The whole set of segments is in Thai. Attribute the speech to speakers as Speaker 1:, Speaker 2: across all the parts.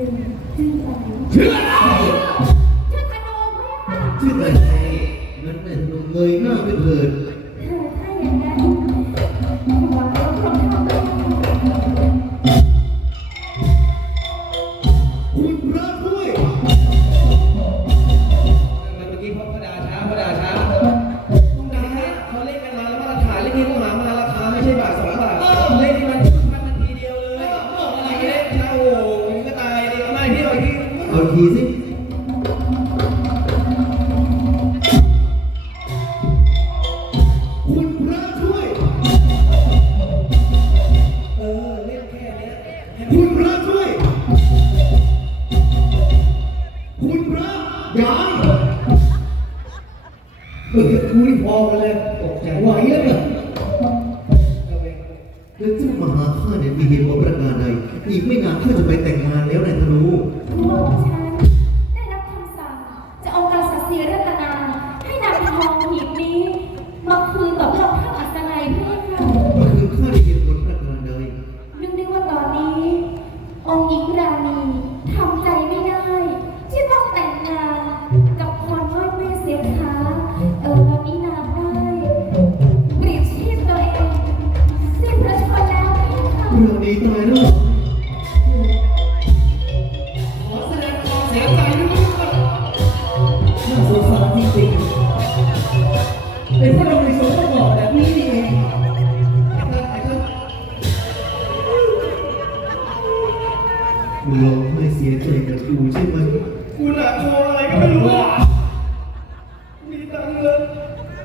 Speaker 1: ชื่ออะไร
Speaker 2: ชื่ออะไร
Speaker 1: ชื่อธนูพะยค่ะ
Speaker 2: ชื่ออะไรงั้นแม่หนุ่มเงยหน้าไปเถิด
Speaker 1: เอาที
Speaker 3: สิ
Speaker 2: คุณพระช่วย
Speaker 3: เออเล่นแค่เนี้ย
Speaker 2: คุณพระช่วย คุณพระยายเฮ้ยคุยพอกันเลย
Speaker 3: ตกใจ
Speaker 2: ไหวแล้วเนี่ยแล้วเจ้ามาหาข้าเนี่ยมีเหตุผลประการใดอีกไม่นานข้าจะไปแต่งงานแล้วนา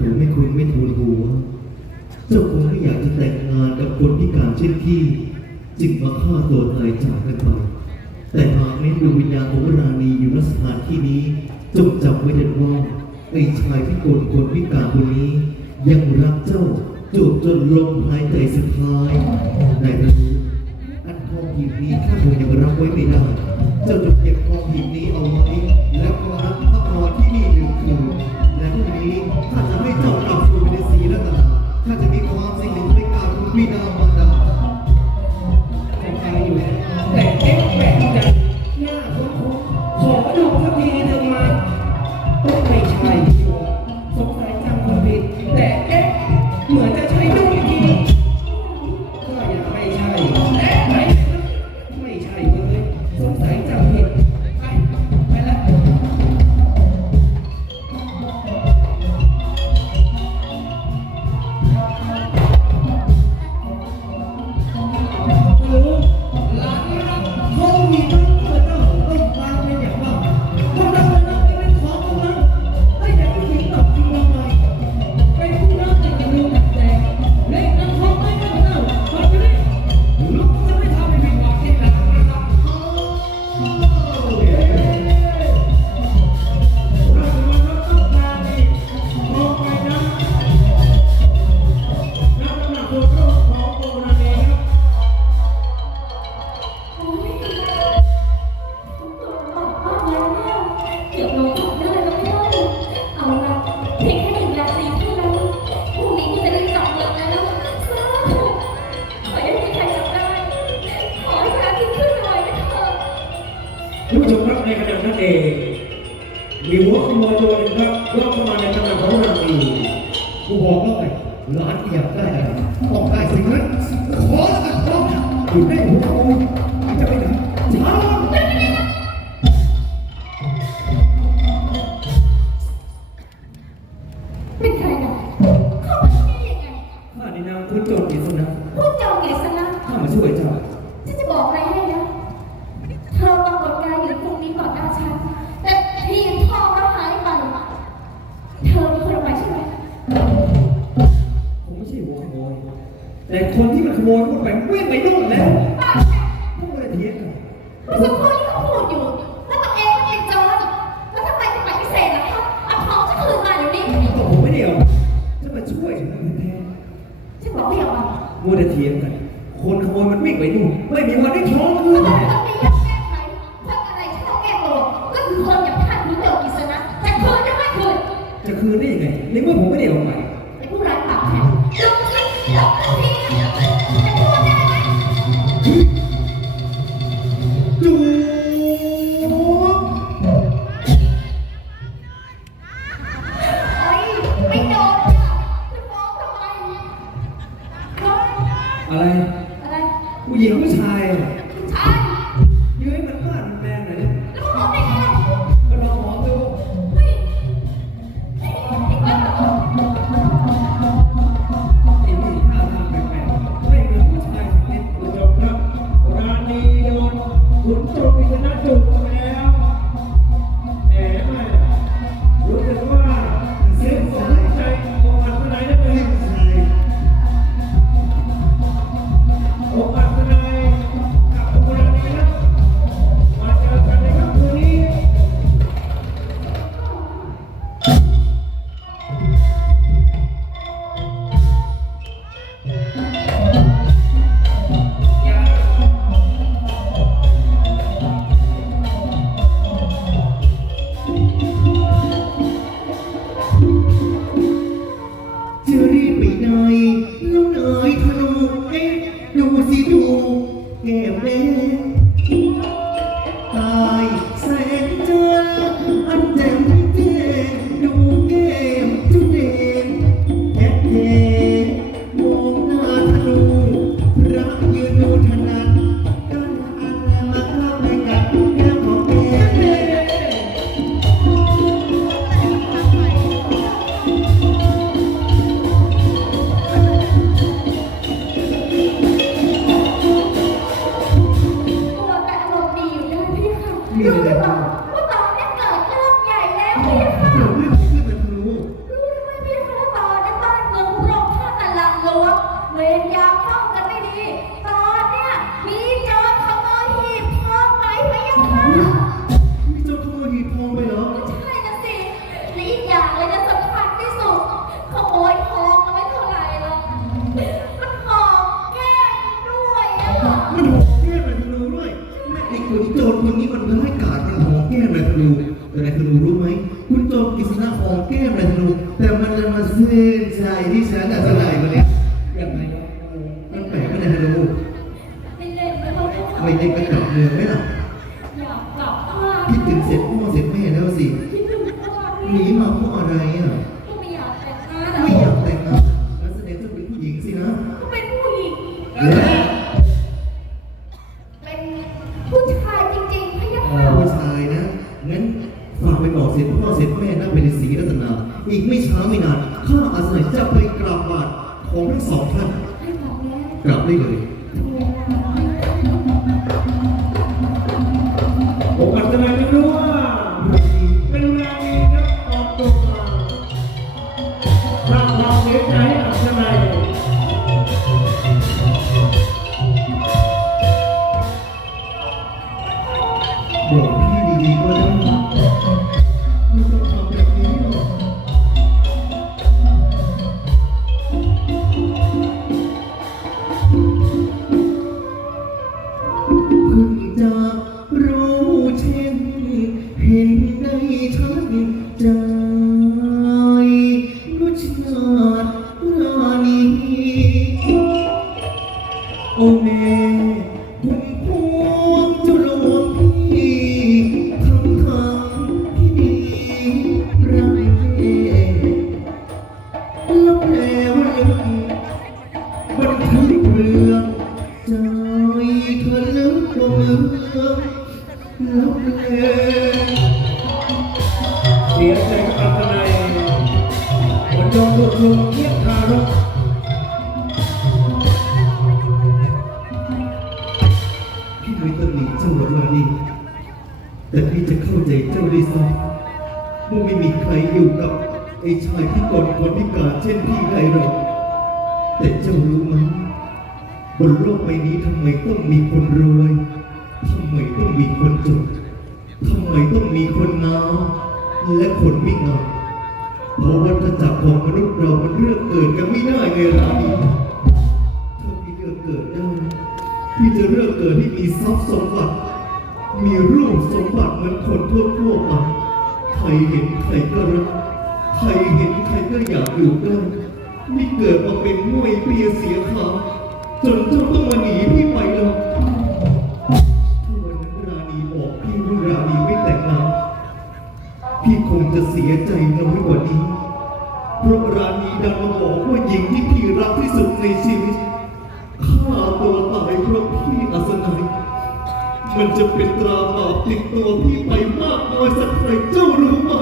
Speaker 2: ถูกไม่คุณไม่ทูลหัว เจ้าคงไม่อยากจะแต่งงานกับคนพิการเช่นพี่จึงมาฆ่าตัวตายจากกันไป แต่หากแม้ดวงวิญญาณของราณีอยู่ณสถานที่นี้จงจำไว้เถิดว่าไอ้ชายพิกลคนพิการคนนี้ ยังรักเจ้าจบจนลมหายใจสุดท้ายในระดูอันทองหีนี้ข้าคงยังรับไว้ไม่ได้ เจ้าจงเก็บทองหีนี้เอาไว้ มครับ
Speaker 3: ในขณะ
Speaker 1: นั้นเอ
Speaker 4: งมีหัวขโมยตัวหนึ่งครับย่องเข้ามาในตำหนักของนางอีกูบอกแล้วไงร้านอยากได้อะไรต้องได้สิ่งนั้นขอสักครั้งอยู่ในหัวขโมยจะไปไหนช้า
Speaker 1: เป็นใครนะเข้ามาที่นี่ยังไง
Speaker 4: ข้าในนามคุณโจรกิษณะ
Speaker 1: พูดจาเกศนะ
Speaker 4: ข้ามาช่วยเจ้า
Speaker 1: ฉันจะบอกอะไรให้
Speaker 4: โมยพูดไปวิ่งไปนู่นแล้ว
Speaker 1: ป้าแค่
Speaker 4: พวกมันเถียงกัน
Speaker 1: เมื่อสักครู่ที่เขาพูดอยู่ แล้วตัวเองก็เป็นโจรแล้วทำไมถึงปฏิเสธล่ะคะเอาทองฉันคืนมาเดี๋ยวนี้
Speaker 4: ก็ผมไม่ได้เอาจะมาช่วยนะแท้
Speaker 1: ฉันบอกไม่เอามา
Speaker 4: มัวแต่เถียงกัน คนขโมยมันวิ่งไปนู่นไม่มีวันได้ทองคื
Speaker 1: แล้
Speaker 4: น
Speaker 1: ว
Speaker 4: แน่
Speaker 1: ต้องมีเรื่องแก้ไขคนอะไรที่ต้องแก้ตัวก็คือคนอย่างท่านนี้เดียวกิษณะจะคืนหรือไม่คืน
Speaker 4: จะคืนได้ยังไงในเมื่อผมไม่ได้ อะ
Speaker 1: ไร
Speaker 5: อะ
Speaker 2: ไร
Speaker 1: ผู้หญิ
Speaker 2: ง
Speaker 1: ผู้ชาย เล่
Speaker 2: น
Speaker 4: ไม่
Speaker 2: ได้กระจับเมืองไหมล่ะ
Speaker 1: อยากกลับบ้าน
Speaker 2: คิดถึงเสร็จพ่อเสร็จแม่แล้วสิ
Speaker 1: คิดถึงพ่อ
Speaker 2: หนีมาเพราะอะไรอะ
Speaker 1: ก็ไม่อยากแต่งงาน
Speaker 2: ไม่อยากแต่งงานแล้วแสดงว่าเป็นผู้หญิงสินะ
Speaker 1: ก็เป็นผู้หญิง
Speaker 2: และ
Speaker 1: เป็นผู้ชายจริงๆพะยะค่ะ
Speaker 2: ผู้ชายนะงั้นฝากไปบอกเสร็จพ่อเสร็จแม่นะเป็นศรีรัตนา อีกไม่ช้าไม่นานข้าอาศัยจะไปกราบบาทของทั้งสองท่าน
Speaker 1: ให้บอกแล้ว
Speaker 2: กราบได้เลย
Speaker 1: แต่
Speaker 2: พี่จะเข้าใจเจ้าได้ซ้ำว่าไม่มีใครอยู่กับไอ้ชายที่กอนคนพิการเช่นพี่ใครหรอกแต่เจ้ารู้ไหมบนโลกใบนี้ทำไมต้องมีคนรวยทำไมต้องมีคนจนทำไมต้องมีคนงามและคนไม่งามเพราะวัฏจักรของมนุษย์เรามันเลือกเกิดกันไม่ได้ไงรานีถ้าพี่เลือกเกิดได้พี่จะเลือกเกิดที่มีทรัพย์สมบัติ มีรูปสมบัติเหมือนคนทั่วทั่วไปใครเห็นใครก็รัก ใครเห็นใครก็อยากอยู่ใกล้ไม่เกิดมาเป็นมวยเปียเสียขาจนเจ้าต้องมาหนีพี่ไปหรอกวันนั้นราณีบอกพี่ว่าราณีไม่แต่งงานพี่คงจะเสียใจน้อยกว่านี้เพราะราณีดันมาบอกว่าหญิงที่พี่รักที่สุดในชีวิตฆ่าตัวตายเพราะพี่
Speaker 1: มันจะเป็นตราบาปติดตัวพี่ไปมากน้อยสักไหรเจ้ารู้ไหม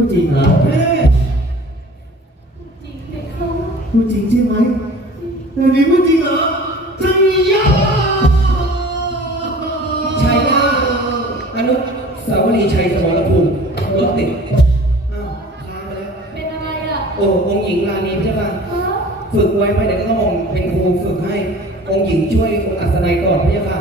Speaker 2: พูดจริงเหรอจริงไหมค
Speaker 1: พูดจริงใช่ไหมแต่นี่พูดจริงเหรอจริงเยอะ
Speaker 4: ชัยนาอนุสาวรีชัยสมรภูมิรถติดอ้าว
Speaker 2: เป็นอะไรอะ
Speaker 4: โอ้องหญิงลานีใช่ป่ะ
Speaker 2: ฮะ
Speaker 4: ฝึกไว้ไหมเดี๋ยวก็ต้องเป็นครูฝึกให้ องหญิงช่วยองอัศนัยก่อนพี่ค่ะ